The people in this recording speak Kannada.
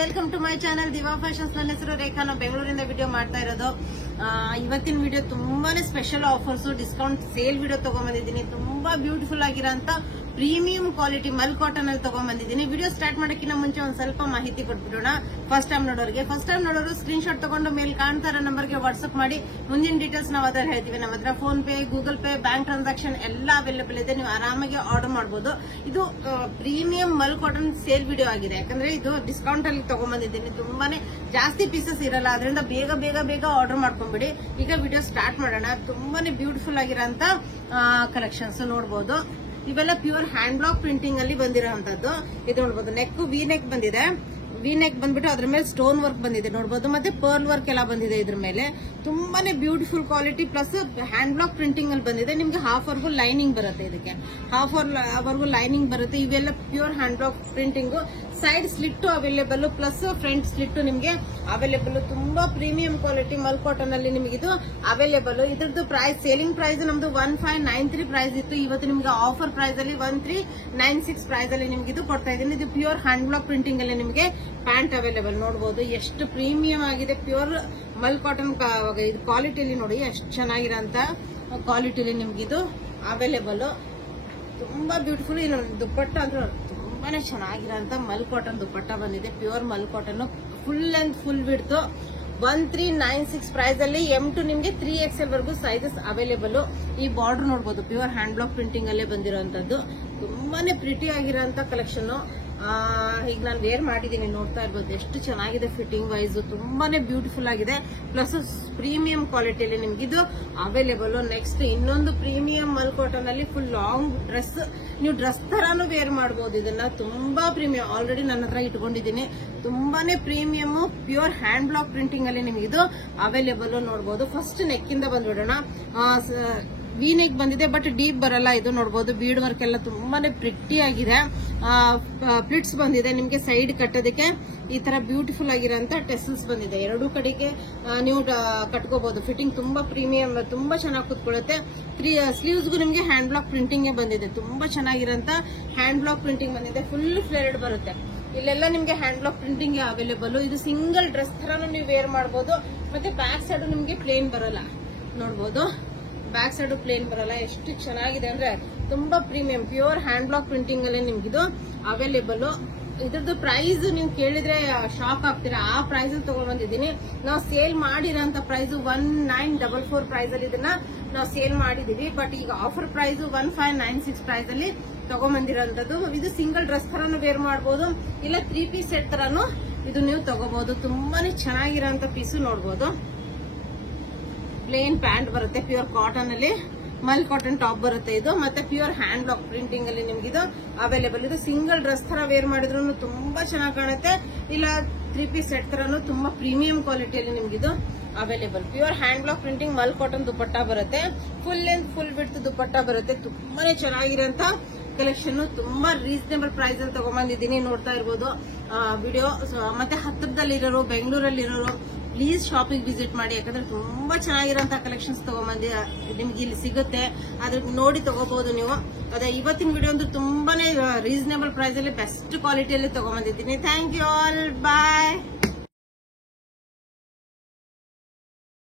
Welcome to my channel Diva Fashions. ನನ್ನ ಹೆಸರು ರೇಖಾ. ನಾವು ಬೆಂಗಳೂರಿಂದ ವಿಡಿಯೋ ಮಾಡ್ತಾ ಇರೋದು. ಇವತ್ತಿನ ವಿಡಿಯೋ ತುಂಬಾನೇ special offers, discount sale video ತಗೊಂಡ್ಬಂದಿದ್ದೀನಿ. ತುಂಬಾ ಬ್ಯೂಟಿಫುಲ್ ಆಗಿರೋಂತ ಪ್ರೀಮಿಯಂ ಕ್ವಾಲಿಟಿ ಮಲ್ ಕಾಟನ್ ಅಲ್ಲಿ ತಗೊಂಡ್ಬಂದಿದ್ದೀನಿ. ವಿಡಿಯೋ ಸ್ಟಾರ್ಟ್ ಮಾಡೋಕ್ಕಿಂತ ಮುಂಚೆ ಒಂದ್ ಸ್ವಲ್ಪ ಮಾಹಿತಿ ಕೊಟ್ಬಿಡೋಣ. ಫಸ್ಟ್ ಟೈಮ್ ನೋಡೋರು ಸ್ಕ್ರೀನ್ ಶಾಟ್ ತಗೊಂಡು ಮೇಲೆ ಕಾಣ್ತಾ ಇರೋ ನಂಬರ್ಗೆ ವಾಟ್ಸ್ಆಪ್ ಮಾಡಿ ಮುಂದಿನ ಡೀಟೇಲ್ಸ್ ನಾವು ಅದ್ರ ಹೇಳ್ತೀವಿ. ನಮ್ಮ ಹತ್ರ phone pay, Google pay, bank transaction ಎಲ್ಲ ಅವೈಲೇಬಲ್ ಇದೆ. ನೀವು ಆರಾಮಾಗಿ ಆರ್ಡರ್ ಮಾಡಬಹುದು. ಇದು premium mul cotton sale video ಆಗಿದೆ. ಯಾಕಂದ್ರೆ ಇದು ಡಿಸ್ಕೌಂಟ್ ಅಲ್ಲಿ ತಗೊಂಡ್ಬಂದಿದ್ದೀನಿ. ತುಂಬಾನೇ ಜಾಸ್ತಿ ಪೀಸಸ್ ಇರಲ್ಲ, ಅದರಿಂದ ಬೇಗ ಆರ್ಡರ್ ಮಾಡ್ಕೊಂಡ್ಬಿಡಿ. ಈಗ ವಿಡಿಯೋ ಸ್ಟಾರ್ಟ್ ಮಾಡೋಣ. ತುಂಬಾನೇ ಬ್ಯೂಟಿಫುಲ್ ಆಗಿರೋಂತ ಕಲೆಕ್ಷನ್ಸ್ ನೋಡಬಹುದು. ಇವೆಲ್ಲ ಪ್ಯೂರ್ ಹ್ಯಾಂಡ್ ಬ್ಲಾಕ್ ಪ್ರಿಂಟಿಂಗ್ ಅಲ್ಲಿ ಬಂದಿರೋಂಥದ್ದು. ಇದು ನೋಡಬಹುದು. ನೆಕ್ ವಿ ನೆಕ್ ಬಂದಿದೆ. ವಿ ನೆಕ್ ಬಂದ್ಬಿಟ್ಟು ಅದ್ರ ಮೇಲೆ ಸ್ಟೋನ್ ವರ್ಕ್ ಬಂದಿದೆ ನೋಡಬಹುದು. ಮತ್ತೆ ಪರ್ಲ್ ವರ್ಕ್ ಎಲ್ಲ ಬಂದಿದೆ ಇದ್ರ ಮೇಲೆ. ತುಂಬಾನೇ beautiful quality plus hand block printing ಅಲ್ಲಿ ಬಂದಿದೆ. ನಿಮ್ಗೆ ಹಾಫ್ ವರ್ಗು ಲೈನಿಂಗ್ ಬರುತ್ತೆ. ಇದಕ್ಕೆ ಹಾಫ್ ವರ್ಗು ಲೈನಿಂಗ್ ಬರುತ್ತೆ. ಇವೆಲ್ಲ pure hand block printing. Side slit available plus front slit ನಿಮ್ಗೆ ಅವೈಲೇಬಲ್. ತುಂಬಾ ಪ್ರೀಮಿಯಂ ಕ್ವಾಲಿಟಿ ಮಲ್ ಕಾಟನ್ ಅಲ್ಲಿ ನಿಮ್ಗೆ ಇದು ಅವೈಲೇಬಲ್. ಇದ್ರದ್ದು ಪ್ರೈಸ್, ಸೇಲಿಂಗ್ ಪ್ರೈಸ್ ನಮ್ದು 1593 ಪ್ರೈಸ್ ಇತ್ತು. ಇವತ್ತು ನಿಮ್ಗೆ ಆಫರ್ ಪ್ರೈಸ್ ಅಲ್ಲಿ 1396 ಪ್ರೈಸ್ ಅಲ್ಲಿ ನಿಮ್ಗೆ ಇದು ಕೊಡ್ತಾ ಇದ್ದೀನಿ. ಇದು ಪ್ಯೂರ್ ಹ್ಯಾಂಡ್ ಬ್ಲಾಕ್ ಪ್ರಿಂಟಿಂಗ್ ಅಲ್ಲಿ ನಿಮ್ಗೆ ಪ್ಯಾಂಟ್ ಅವೈಲೇಬಲ್ ನೋಡಬಹುದು. ಎಷ್ಟು ಪ್ರೀಮಿಯಂ ಆಗಿದೆ ಪ್ಯೂರ್ ಮಲ್ ಕಾಟನ್ ಕ್ವಾಲಿಟಿಯಲ್ಲಿ ನೋಡಿ. ಎಷ್ಟು ಚೆನ್ನಾಗಿರೋಂತ ಕ್ವಾಲಿಟಿಲಿ ನಿಮ್ಗೆ ಇದು ಅವೈಲೇಬಲ್. ತುಂಬಾ ಬ್ಯೂಟಿಫುಲ್. ದುಪ್ಪಟ್ಟ ಅಂದ್ರೆ ತುಂಬಾನೇ ಚೆನ್ನಾಗಿರೋಂತ ಮಲ್ ಕಾಟನ್ ದುಪ್ಪಟ್ಟ ಬಂದಿದೆ. Pure mul cotton full length full width 1396 price ಅಲ್ಲಿ M ಟು ನಿಮ್ಗೆ 3XL ವರೆಗೂ ಸೈಜಸ್ ಅವೈಲೇಬಲ್. ಈ ಬಾರ್ಡರ್ ನೋಡಬಹುದು. ಪ್ಯೂರ್ ಹ್ಯಾಂಡ್ ಬ್ಲಾಕ್ ಪ್ರಿಂಟಿಂಗ್ ಅಲ್ಲೇ ಬಂದಿರೋಂಥದ್ದು. ತುಂಬಾನೇ ಪ್ರಿಟಿ ಆಗಿರೋಂತ ಕಲೆಕ್ಷನ್. ಈಗ ನಾನು ವೇರ್ ಮಾಡಿದ್ದೀನಿ, ನೋಡ್ತಾ ಇರ್ಬೋದು ಎಷ್ಟು ಚೆನ್ನಾಗಿದೆ. ಫಿಟ್ಟಿಂಗ್ ವೈಸ್ ತುಂಬಾನೇ ಬ್ಯೂಟಿಫುಲ್ ಆಗಿದೆ. ಪ್ಲಸ್ ಪ್ರೀಮಿಯಂ ಕ್ವಾಲಿಟಿಯಲ್ಲಿ ನಿಮ್ಗೆ ಇದು ಅವೈಲೇಬಲ್. ನೆಕ್ಸ್ಟ್ ಇನ್ನೊಂದು ಪ್ರೀಮಿಯಂ ಮಲ್ ಕಾಟನ್ ಅಲ್ಲಿ ಫುಲ್ ಲಾಂಗ್ ಡ್ರೆಸ್, ನೀವು ಡ್ರೆಸ್ ತರಾನು ವೇರ್ ಮಾಡಬಹುದು. ಇದನ್ನ ತುಂಬಾ ಪ್ರೀಮಿಯಂ. ಆಲ್ರೆಡಿ ನನ್ನ ಹತ್ರ ಇಟ್ಕೊಂಡಿದ್ದೀನಿ. ತುಂಬಾನೇ premium pure hand block printing ಅಲ್ಲಿ ನಿಮ್ಗೆ ಇದು ಅವೈಲೇಬಲ್ ನೋಡಬಹುದು. ಫಸ್ಟ್ ನೆಕ್ ಇಂದ ಬಂದ್ಬಿಡೋಣ. ವಿ ನೆಕ್ ಬಂದಿದೆ, ಬಟ್ ಡೀಪ್ ಬರಲ್ಲ. ಇದು ನೋಡಬಹುದು. ಬೀಡ್ ವರ್ಕ್ ಎಲ್ಲ ತುಂಬಾನೇ ಪ್ರಿಟಿ ಆಗಿದೆ. ಪ್ಲಿಟ್ಸ್ ಬಂದಿದೆ. ನಿಮ್ಗೆ ಸೈಡ್ ಕಟ್ಟೋದಕ್ಕೆ ಈ ತರ ಬ್ಯೂಟಿಫುಲ್ ಆಗಿರೋಂತ ಟೆಸಲ್ಸ್ ಬಂದಿದೆ. ಎರಡೂ ಕಡೆಗೆ ನೀವು ಕಟ್ಕೋಬಹುದು. ಫಿಟ್ಟಿಂಗ್ ತುಂಬಾ ಪ್ರೀಮಿಯಂ, ತುಂಬಾ ಚೆನ್ನಾಗಿ ಕೂತ್ಕೊಳ್ಳುತ್ತೆ. ಸ್ಲೀವ್ಸ್ಗೂ ನಿಮ್ಗೆ ಹ್ಯಾಂಡ್ ಬ್ಲಾಕ್ ಪ್ರಿಂಟಿಂಗ್ ಬಂದಿದೆ. ತುಂಬಾ ಚೆನ್ನಾಗಿರೋಂತ ಹ್ಯಾಂಡ್ ಬ್ಲಾಕ್ ಪ್ರಿಂಟಿಂಗ್ ಬಂದಿದೆ. ಫುಲ್ ಫ್ಲೇರ್ಡ್ ಬರುತ್ತೆ. ಇಲ್ಲೆಲ್ಲ ನಿಮ್ಗೆ ಹ್ಯಾಂಡ್ ಬ್ಲಾಕ್ ಪ್ರಿಂಟಿಂಗ್ ಅವೈಲೇಬಲ್. ಇದು ಸಿಂಗಲ್ ಡ್ರೆಸ್ ತರಾನು ನೀವು ವೇರ್ ಮಾಡಬಹುದು. ಮತ್ತೆ ಬ್ಯಾಕ್ ಸೈಡ್ ನಿಮ್ಗೆ ಪ್ಲೇನ್ ಬರಲ್ಲ ನೋಡಬಹುದು. ಬ್ಯಾಕ್ ಸೈಡ್ ಪ್ಲೇನ್ ಬರಲ್ಲ. ಎಷ್ಟು ಚೆನ್ನಾಗಿದೆ ಅಂದ್ರೆ ತುಂಬಾ premium pure hand block printing ಅಲ್ಲಿ ನಿಮ್ಗಿದು ಅವೈಲೇಬಲ್. ಇದ್ರದ್ದು ಪ್ರೈಸ್ ನೀವು ಕೇಳಿದ್ರೆ ಶಾಕ್ ಆಗ್ತೀರಾ. ಆ ಪ್ರೈಸ್ ಅಲ್ಲಿ ತಗೊಂಡ್ಬಂದಿದ್ದೀನಿ. ನಾವು ಸೇಲ್ ಮಾಡಿರೋಂತ ಪ್ರೈಸ್ 1944 ಪ್ರೈಸ್ ಅಲ್ಲಿ ಇದನ್ನ ನಾವು ಸೇಲ್ ಮಾಡಿದೀವಿ. ಬಟ್ ಈಗ ಆಫರ್ ಪ್ರೈಸ್ 1596 ಪ್ರೈಸ್ ಅಲ್ಲಿ ತಗೊಂಡ್ಬಂದಿರೋಂಥದ್ದು. ಇದು ಸಿಂಗಲ್ ಡ್ರೆಸ್ ತರಾನು ವೇರ್ ಮಾಡಬಹುದು, ಇಲ್ಲ 3 ಪೀಸ್ ಸೆಟ್ ತರಾನು ಇದು ನೀವು ತಗೋಬಹುದು. ತುಂಬಾನೇ ಚೆನ್ನಾಗಿರೋಂತ ಪೀಸು ನೋಡಬಹುದು. ಪ್ಲೇನ್ ಪ್ಯಾಂಟ್ ಬರುತ್ತೆ. ಪ್ಯೂರ್ ಕಾಟನ್ ಅಲ್ಲಿ ಮಲ್ ಕಾಟನ್ ಟಾಪ್ ಬರುತ್ತೆ ಇದು. ಮತ್ತೆ ಪ್ಯೂರ್ ಹ್ಯಾಂಡ್ ಬ್ಲಾಕ್ ಪ್ರಿಂಟಿಂಗ್ ಅಲ್ಲಿ ನಿಮ್ಗೆ ಇದು ಅವೈಲೇಬಲ್. ಇದು ಸಿಂಗಲ್ ಡ್ರೆಸ್ ತರ ವೇರ್ ಮಾಡಿದ್ರು ತುಂಬಾ ಚೆನ್ನಾಗಿ ಕಾಣುತ್ತೆ, ಇಲ್ಲ 3 ಪೀಸ್ ಸೆಟ್ ತರಾನು ತುಂಬಾ ಪ್ರೀಮಿಯಂ ಕ್ವಾಲಿಟಿಯಲ್ಲಿ ನಿಮ್ಗೆ ಇದು available. Pure hand block printing mul cotton ದುಪ್ಪಟ್ಟ ಬರುತ್ತೆ. ಫುಲ್ ಲೆಂತ್ ಫುಲ್ ವಿಡ್ತ್ ದುಪ್ಪಟ್ಟ ಬರುತ್ತೆ. ತುಂಬಾನೇ ಚೆನ್ನಾಗಿರೋಂತ ಕಲೆಕ್ಷನ್. ತುಂಬಾ ರೀಸನೇಬಲ್ ಪ್ರೈಸ್ ಅಲ್ಲಿ ತಗೊಂಡ್ಬಂದಿದ್ದೀನಿ. ನೋಡ್ತಾ ಇರ್ಬೋದು ವಿಡಿಯೋ. ಮತ್ತೆ ಹತ್ತಿರದಲ್ಲಿರೋರು, ಬೆಂಗಳೂರಲ್ಲಿರೋರು ಪ್ಲೀಸ್ ಶಾಪಿಂಗ್ ವಿಸಿಟ್ ಮಾಡಿ. ಯಾಕಂದ್ರೆ ತುಂಬಾ ಚೆನ್ನಾಗಿರೋಂತ ಕಲೆಕ್ಷನ್ಸ್ ತಗೊಂಡ್ಬಂದಿ ನಿಮ್ಗೆ ಇಲ್ಲಿ ಸಿಗುತ್ತೆ. ಅದ್ರ ನೋಡಿ ತಗೋಬಹುದು ನೀವು. ಅದೇ ಇವತ್ತಿನ ವಿಡಿಯೋ ಅಂದ್ರೆ ತುಂಬಾನೇ ರೀಸನೇಬಲ್ ಪ್ರೈಸ್ ಅಲ್ಲಿ ಬೆಸ್ಟ್ ಕ್ವಾಲಿಟಿಯಲ್ಲಿ ತಗೊಂಡ್ಬಂದಿದ್ದೀನಿ. Thank you all. ಬಾಯ್.